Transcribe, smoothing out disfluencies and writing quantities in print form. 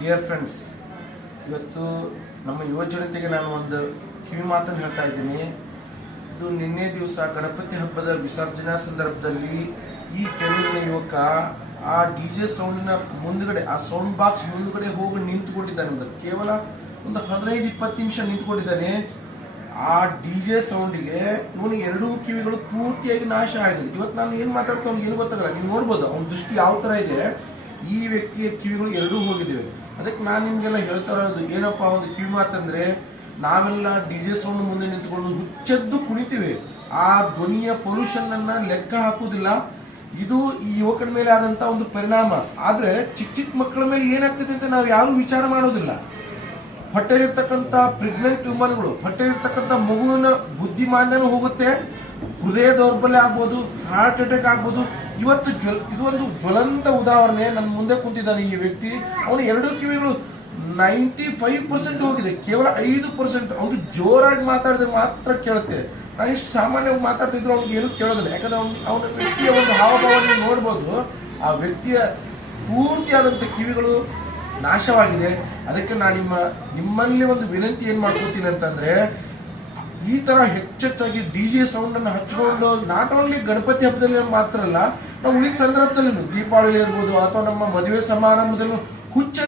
Dear friends, ಇವತ್ತು ನಮ್ಮ ಯುವ ಜನತೆಗೆ ನಾನು ಒಂದು ಕಿವಿ ಮಾತನ್ನು ಹೇಳ್ತಾ ಇದ್ದೀನಿ. ಇದು ನಿನ್ನೆ ದಿವಸ ಗಣಪತಿ ಹಬ್ಬದ ವಿಸರ್ಜನಾ ಸಂದರ್ಭದಲ್ಲಿ ಈ ಕೆರೂರಿನ ಯುವಕ ಆ ಡಿಜೆ ಸೌಂಡಿನ ಮುಂದ್ಗಡೆ, ಆ ಸೌಂಡ್ ಬಾಕ್ಸ್ ಮುಂದ್ಗಡೆ ಹೋಗಿ ನಿಂತುಕೊಂಡಿದ್ದಾನೆ. ಕೇವಲ ಒಂದು 15-20 ನಿಮಿಷ ನಿಂತುಕೊಂಡಿದ್ದಾನೆ. ಆ ಡಿಜೆ ಸೌಂಡಿಗೆ ಇವನು ಎರಡೂ ಕಿವಿಗಳು ಪೂರ್ತಿಯಾಗಿ ನಾಶ ಆಗಿದೆ. ಇವತ್ತು ನಾನು ಏನ್ ಮಾತಾಡ್ತಾ ಅವ್ನಿಗೆ ಏನು ಗೊತ್ತಾಗಲ್ಲ. ನೀವು ನೋಡ್ಬೋದು ಅವನ ದೃಷ್ಟಿ ಯಾವ ತರ ಇದೆ. ಈ ವ್ಯಕ್ತಿಯ ಕಿವಿಗಳು ಎರಡೂ ಹೋಗಿದ್ದೇವೆ. ಅದಕ್ಕೆ ನಾನು ನಿಮ್ಗೆಲ್ಲ ಹೇಳ್ತಾ ಇರೋದು ಏನಪ್ಪಾ ಒಂದು ಕಿವಿ ಮಾತಂದ್ರೆ, ನಾವೆಲ್ಲ ಡಿಜೆ ಸೌಂಡ್ ಮುಂದೆ ನಿಂತುಕೊಂಡು ಹುಚ್ಚೆದ್ದು ಕುಣಿತೀವಿ. ಆ ಧ್ವನಿಯ ಪೊಲ್ಯೂಷನ್ ಅನ್ನ ಲೆಕ್ಕ ಹಾಕುವುದಿಲ್ಲ. ಇದು ಈ ಯುವಕರ ಮೇಲೆ ಆದಂತ ಒಂದು ಪರಿಣಾಮ. ಆದ್ರೆ ಚಿಕ್ಕ ಚಿಕ್ಕ ಮಕ್ಕಳ ಮೇಲೆ ಏನಾಗ್ತದೆ ಅಂತ ನಾವು ಯಾರು ವಿಚಾರ ಮಾಡೋದಿಲ್ಲ. ಹೊಟ್ಟೆಲಿರ್ತಕ್ಕಂಥ ಪ್ರೆಗ್ನೆಂಟ್ ವುಮನ್ಗಳು, ಹೊಟ್ಟೆಲಿರ್ತಕ್ಕಂಥ ಮಗುವಿನ ಬುದ್ಧಿಮಾಂದ್ಯನೂ ಹೋಗುತ್ತೆ, ಹೃದಯ ದೌರ್ಬಲ್ಯ ಆಗ್ಬೋದು, ಹಾರ್ಟ್ ಅಟ್ಯಾಕ್ ಆಗ್ಬೋದು. ಇವತ್ತು ಇದು ಒಂದು ಜ್ವಲಂತ ಉದಾಹರಣೆ. ನನ್ನ ಮುಂದೆ ಕುಂತಿದ್ದಾನೆ ಈ ವ್ಯಕ್ತಿ. ಅವನು ಎರಡೂ ಕಿವಿಗಳು 95% ಹೋಗಿದೆ, ಕೇವಲ 5% ಅವ್ನಿಗೆ ಜೋರಾಗಿ ಮಾತಾಡಿದ್ರೆ ಮಾತ್ರ ಕೇಳುತ್ತೆ. ನಾನು ಇಷ್ಟು ಸಾಮಾನ್ಯವಾಗಿ ಮಾತಾಡ್ತಿದ್ರು ಅವ್ನಿಗೆ ಏನು ಕೇಳೋದಿಲ್ಲ. ಯಾಕಂದ್ರೆ ಅವನ ವ್ಯಕ್ತಿಯ ಒಂದು ಹಾವಭಾವ ನೋಡ್ಬೋದು. ಆ ವ್ಯಕ್ತಿಯ ಪೂರ್ತಿಯಾದಂಥ ಕಿವಿಗಳು ನಾಶವಾಗಿದೆ. ಅದಕ್ಕೆ ನಾನು ನಿಮ್ಮಲ್ಲಿ ಒಂದು ವಿನಂತಿ ಏನ್ ಮಾಡ್ಕೋತೀನಿ ಅಂತಂದ್ರೆ, ಈ ತರ ಹೆಚ್ಚೆಚ್ಚಾಗಿ ಡಿಜೆ ಸೌಂಡ್ ಅನ್ನು ಹಚ್ಕೊಂಡು ನಾಟ್ ಓನ್ಲಿ ಗಣಪತಿ ಹಬ್ಬದಲ್ಲಿ ಮಾತ್ರ ಅಲ್ಲ, ನಾವು ಉಳಿದ ಸಂದರ್ಭದಲ್ಲಿ ದೀಪಾವಳಿ ಇರ್ಬೋದು ಅಥವಾ ನಮ್ಮ ಮದುವೆ ಸಮಾರಂಭದಲ್ಲೂ ಹುಚ್ಚ